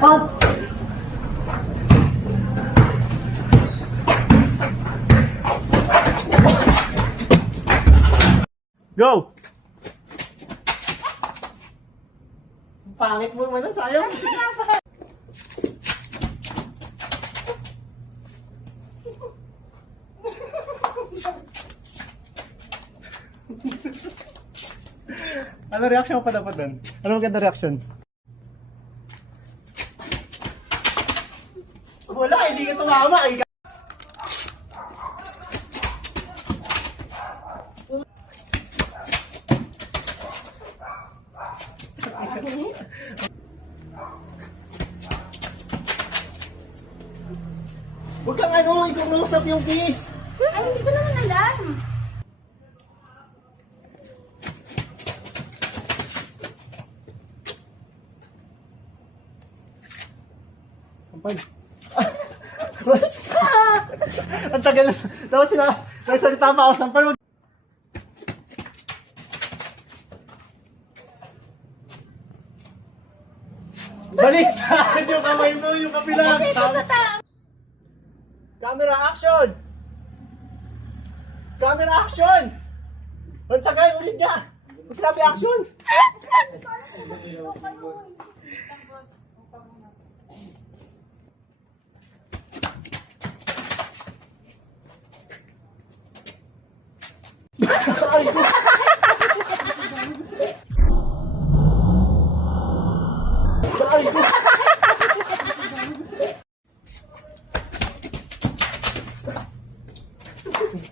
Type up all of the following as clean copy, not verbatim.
Oh! Go! Pangit mo naman, sayang. Ano reaction pa dapat doon? Ano maganda reaction? Wala, hindi ka tumama. Huwag kang ano, ikaw nausap yung kiss. Ay, hindi ko naman alam. Kampay. Ang tagal na. Dapat sila, may salita pa ako. Sampal mo. Balik sa yung kamay mo, yung kabila. Camera action! Camera action! Ang tagal ulit niya! Pag sinabi action!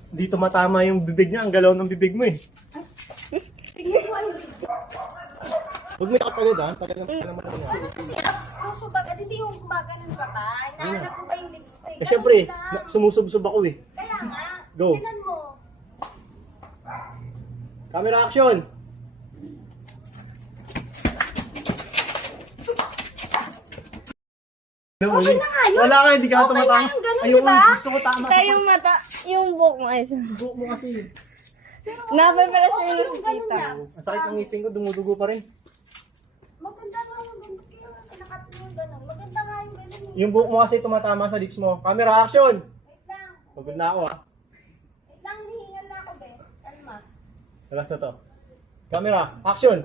Di tumatama yung bibig niya, ang galaw ng bibig mo eh. Huwag mo nakapagod ha, tagal naman naman. Kasi puso ba? At hindi yung gumaganon ka pa. Hinahanap mo ba yung lipstick? Eh syempre, sumusub-sub ako eh. Kaya nga. Go. Tinan mo. Camera action! Okay na nga yun. Wala ka, hindi ka Okay tumatama. na yung ganun, Ayoko, diba? gusto ko tama. Kita yung mata, yung buhok mo ay Buhok mo kasi. napapala siya Okay yung yung ganun kita. lang. Ang sakit ng ngipin ko, dumudugo pa rin. Maganda nga yung ganun. Kaya pinakat mo yung ganun. Maganda nga yung ganun. Yung buhok mo kasi tumatama sa lips mo. Camera action! Wait lang. Pagod na ako ah. Wait lang, hihingal na ako, be. Kalma. Alas na to. Camera action!